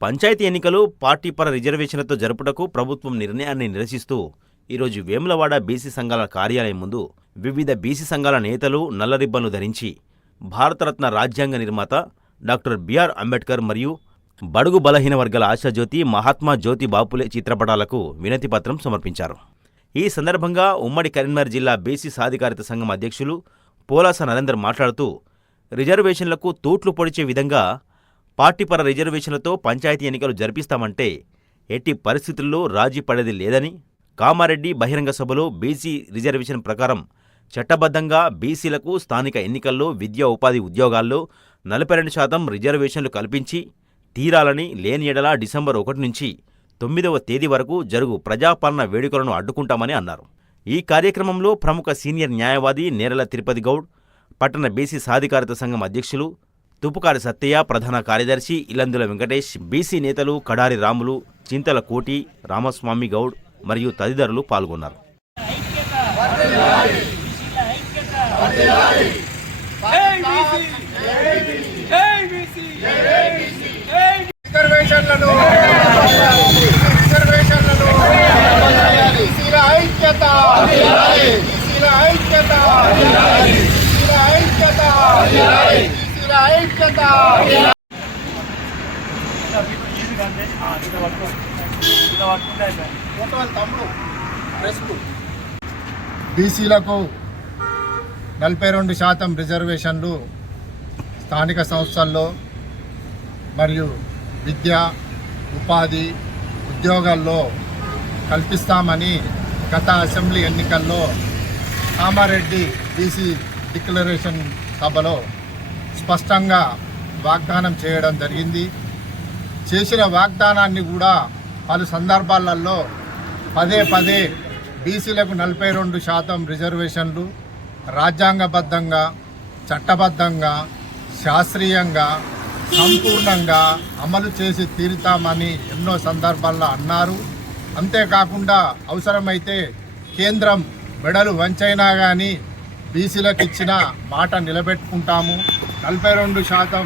పంచాయతీ ఎన్నికలు పార్టీ పర రిజర్వేషన్లతో జరుపుటకు ప్రభుత్వం నిర్ణయాన్ని నిరసిస్తూ ఈరోజు వేములవాడ బీసీ సంఘాల కార్యాలయం ముందు వివిధ బీసీ సంఘాల నేతలు నల్ల రిబ్బన్లు ధరించి భారతరత్న రాజ్యాంగ నిర్మాత డాక్టర్ బిఆర్ అంబేద్కర్ మరియు బడుగు బలహీన వర్గాల ఆశాజ్యోతి మహాత్మా జ్యోతి బాపులే చిత్రపటాలకు వినతిపత్రం సమర్పించారు. ఈ సందర్భంగా ఉమ్మడి కరీంనగర్ జిల్లా బీసీ సాధికారిత సంఘం అధ్యక్షులు పోలాస నరేందర్ మాట్లాడుతూ రిజర్వేషన్లకు తూట్లు పొడిచే విధంగా పార్టీపర రిజర్వేషన్లతో పంచాయతీ ఎన్నికలు జరిపిస్తామంటే ఎట్టి పరిస్థితుల్లో రాజీ పడేది లేదని కామారెడ్డి బహిరంగ సభలో బీసీ రిజర్వేషన్ ప్రకారం చట్టబద్ధంగా బీసీలకు స్థానిక ఎన్నికల్లో విద్యా ఉపాధి ఉద్యోగాల్లో నలభై రెండు శాతం రిజర్వేషన్లు కల్పించి తీరాలని లేని ఎడల డిసెంబర్ ఒకటి నుంచి తొమ్మిదవ తేదీ వరకు జరుగు ప్రజాపాలన వేడుకలను అడ్డుకుంటామని అన్నారు. ఈ కార్యక్రమంలో ప్రముఖ సీనియర్ న్యాయవాది నేరల తిరుపతి గౌడ్ పట్టణ బీసీ సాధికారత సంఘం అధ్యక్షులు తుపుకారి సత్తయ్య ప్రధాన కార్యదర్శి ఇలందుల వెంకటేష్ బీసీ నేతలు కడారి రాములు చింతల కోటి రామస్వామి గౌడ్ మరియు తదితరులు పాల్గొన్నారు ఐక్యత ఐక్యత ఐక్యత ఐక్యత! బీసీలకు నలభై రెండు శాతం రిజర్వేషన్లు స్థానిక సంస్థల్లో మరియు విద్య ఉపాధి ఉద్యోగాల్లో కల్పిస్తామని గత అసెంబ్లీ ఎన్నికల్లో కామారెడ్డి బీసీ డిక్లరేషన్ సభలో స్పష్టంగా వాగ్దానం చేయడం జరిగింది. చేసిన వాగ్దానాన్ని కూడా పలు సందర్భాలలో పదే పదే బీసీలకు నలభై రెండు శాతం రిజర్వేషన్లు రాజ్యాంగబద్ధంగా చట్టబద్ధంగా శాస్త్రీయంగా సంపూర్ణంగా అమలు చేసి తీరుతామని ఎన్నో సందర్భాల్లో అన్నారు. అంతేకాకుండా అవసరమైతే కేంద్రం మెడలు వంచైనా కానీ బీసీలకు ఇచ్చిన మాట నిలబెట్టుకుంటాము. నలభై రెండు శాతం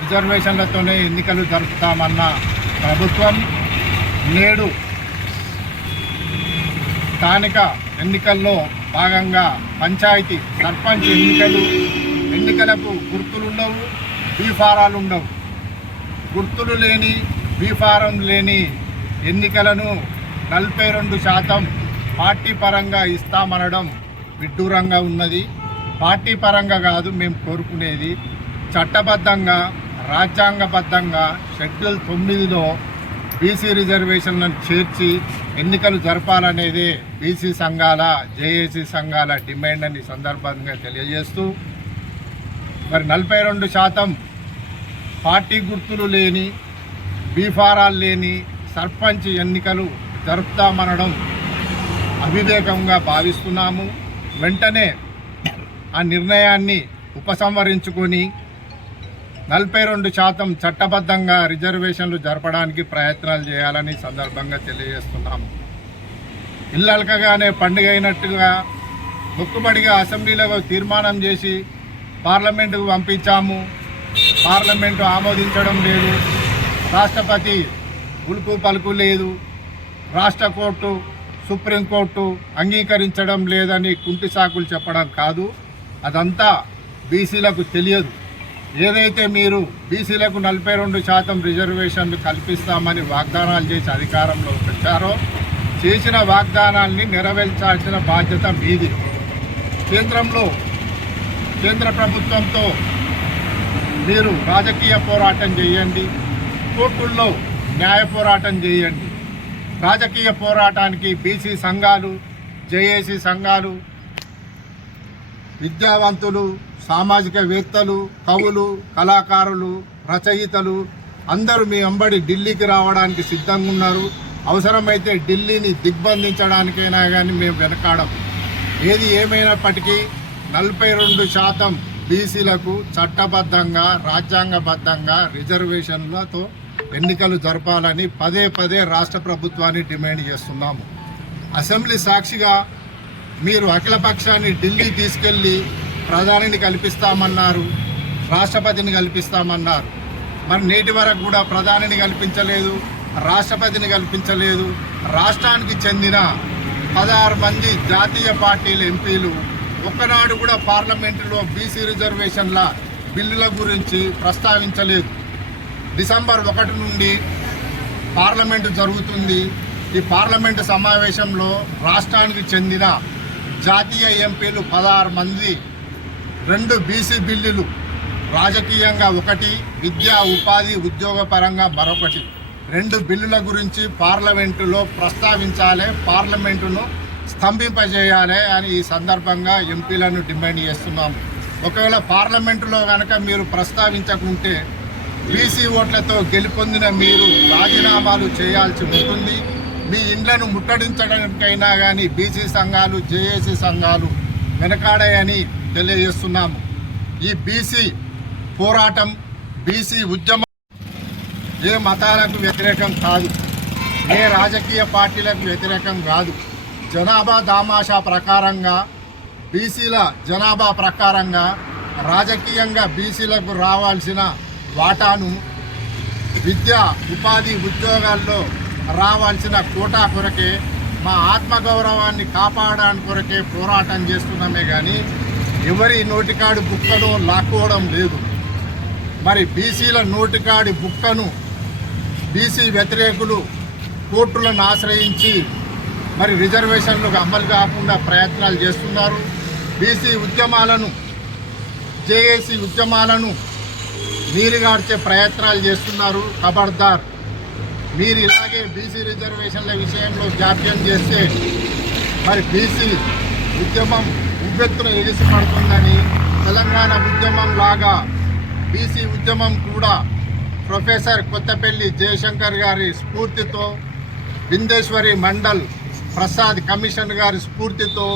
రిజర్వేషన్లతోనే ఎన్నికలు జరుపుతామన్న ప్రభుత్వం నేడు స్థానిక ఎన్నికల్లో భాగంగా పంచాయతీ సర్పంచ్ ఎన్నికలు ఎన్నికలకు గుర్తులుండవు బీఫారాలు ఉండవు గుర్తులు లేని బీఫారం లేని ఎన్నికలను నలభై రెండు శాతం పార్టీ పరంగా ఇస్తామనడం విడ్డూరంగా ఉన్నది. పార్టీ పరంగా కాదు మేము కోరుకునేది చట్టబద్ధంగా రాజ్యాంగబద్ధంగా షెడ్యూల్ తొమ్మిదిలో బీసీ రిజర్వేషన్లను చేర్చి ఎన్నికలు జరపాలనేదే బీసీ సంఘాల జేఏసీ సంఘాల డిమాండ్ అని సందర్భంగా తెలియజేస్తూ మరి నలభై రెండు శాతం పార్టీ గుర్తులు లేని బీఫారాలు లేని సర్పంచ్ ఎన్నికలు జరుపుతామనడం అవివేకంగా భావిస్తున్నాము. వెంటనే ఆ నిర్ణయాన్ని ఉపసంహరించుకొని నలభై రెండు శాతం చట్టబద్ధంగా రిజర్వేషన్లు జరపడానికి ప్రయత్నాలు చేయాలని సందర్భంగా తెలియజేస్తున్నాము ఇల్లలకగానే పండుగ అయినట్టుగా మొక్కుబడిగా అసెంబ్లీలో తీర్మానం చేసి పార్లమెంటుకు పంపించాము. పార్లమెంటు ఆమోదించడం లేదు. రాష్ట్రపతి ఉలుకు పలుకు లేదు. రాష్ట్ర కోర్టు సుప్రీంకోర్టు అంగీకరించడం లేదని కుంటి సాకులు చెప్పడం కాదు. అదంతా బీసీలకు తెలియదు. ఏదైతే మీరు బీసీలకు నలభై రెండు శాతం రిజర్వేషన్లు కల్పిస్తామని వాగ్దానాలు చేసి అధికారంలో వచ్చారో చేసిన వాగ్దానాల్ని నెరవేర్చాల్సిన బాధ్యత మీది. కేంద్రంలో కేంద్ర ప్రభుత్వంతో మీరు రాజకీయ పోరాటం చేయండి. కోర్టుల్లో న్యాయ పోరాటం చేయండి. రాజకీయ పోరాటానికి బీసీ సంఘాలు జేఏసీ సంఘాలు విద్యావంతులు సామాజికవేత్తలు కవులు కళాకారులు రచయితలు అందరూ మీ అంబడి ఢిల్లీకి రావడానికి సిద్ధంగా ఉన్నారు. అవసరమైతే ఢిల్లీని దిగ్బంధించడానికైనా కానీ మేము వెనకాడం. ఏది ఏమైనప్పటికీ నలభై రెండు శాతం బీసీలకు చట్టబద్ధంగా రాజ్యాంగబద్ధంగా రిజర్వేషన్లతో ఎన్నికలు జరపాలని పదే పదే రాష్ట్ర ప్రభుత్వాన్ని డిమాండ్ చేస్తున్నాము. అసెంబ్లీ సాక్షిగా మీరు అఖిలపక్షాన్ని ఢిల్లీ తీసుకెళ్ళి ప్రధానిని కల్పిస్తామన్నారు రాష్ట్రపతిని కల్పిస్తామన్నారు. మరి నేటి వరకు కూడా ప్రధానిని కల్పించలేదు రాష్ట్రపతిని కల్పించలేదు. రాష్ట్రానికి చెందిన పదహారు మంది జాతీయ పార్టీల ఎంపీలు ఒక్కనాడు కూడా పార్లమెంటులో బీసీ రిజర్వేషన్ల బిల్లుల గురించి ప్రస్తావించలేదు. డిసెంబర్ ఒకటి నుండి పార్లమెంటు జరుగుతుంది. ఈ పార్లమెంటు సమావేశంలో రాష్ట్రానికి చెందిన జాతీయ ఎంపీలు పదహారు మంది రెండు బీసీ బిల్లులు రాజకీయంగా ఒకటి విద్యా ఉపాధి ఉద్యోగ పరంగా మరొకటి. రెండు బిల్లుల గురించి పార్లమెంటులో ప్రస్తావించాలి పార్లమెంటును స్తంభింపజేయాలి అని ఈ సందర్భంగా ఎంపీలను డిమాండ్ చేస్తున్నాము ఒకవేళ పార్లమెంటులో కనుక మీరు ప్రస్తావించకుంటే బీసీ ఓట్లతో గెలుపొందిన మీరు రాజీనామాలు చేయాల్సి ఉంటుంది. మీ ఇండ్లను ముట్టడించడానికైనా కానీ బీసీ సంఘాలు జేఏసీ సంఘాలు వెనకాడాయని తెలియజేస్తున్నాము. ఈ బీసీ పోరాటం బీసీ ఉద్యమం ఏ మతాలకు వ్యతిరేకం కాదు. ఏ రాజకీయ పార్టీలకు వ్యతిరేకం కాదు. జనాభా దామాషా ప్రకారంగా బీసీల జనాభా ప్రకారంగా రాజకీయంగా బీసీలకు రావాల్సిన వాటాను విద్య ఉపాధి ఉద్యోగాల్లో రావాల్సిన కోటా కొరకే మా ఆత్మగౌరవాన్ని కాపాడడానికి కొరకే పోరాటం చేస్తున్నామే కానీ ఎవరి నోటికాడు బుక్కను లాక్కోవడం లేదు. మరి బీసీల నోటికాడి బుక్కను బీసీ వ్యతిరేకులు కోర్టులను ఆశ్రయించి మరి రిజర్వేషన్లకు అమలు కాకుండా ప్రయత్నాలు చేస్తున్నారు. బీసీ ఉద్యమాలను జేఏసీ ఉద్యమాలను నీరుగార్చే ప్రయత్నాలు చేస్తున్నారు ఖబర్దార్ మీరు ఇలాగే బీసీ రిజర్వేషన్ల విషయంలో జాప్యం చేస్తే మరి బీసీ ఉద్యమం ఉవ్వెత్తున ఎగిసిపడుతుందని తెలంగాణ ఉద్యమం లాగా బీసీ ఉద్యమం కూడా ప్రొఫెసర్ కొత్తపల్లి జయశంకర్ గారి స్ఫూర్తితో బిందేశ్వరి మండల్ ప్రసాద్ కమిషన్ గారి స్ఫూర్తితో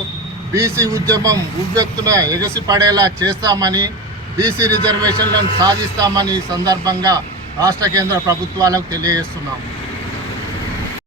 బీసీ ఉద్యమం ఉవ్వెత్తున ఎగసిపడేలా చేస్తామని బీసీ రిజర్వేషన్లను సాధిస్తామని ఈ సందర్భంగా రాష్ట్ర కేంద్ర ప్రభుత్వాలకు తెలియజేస్తున్నాం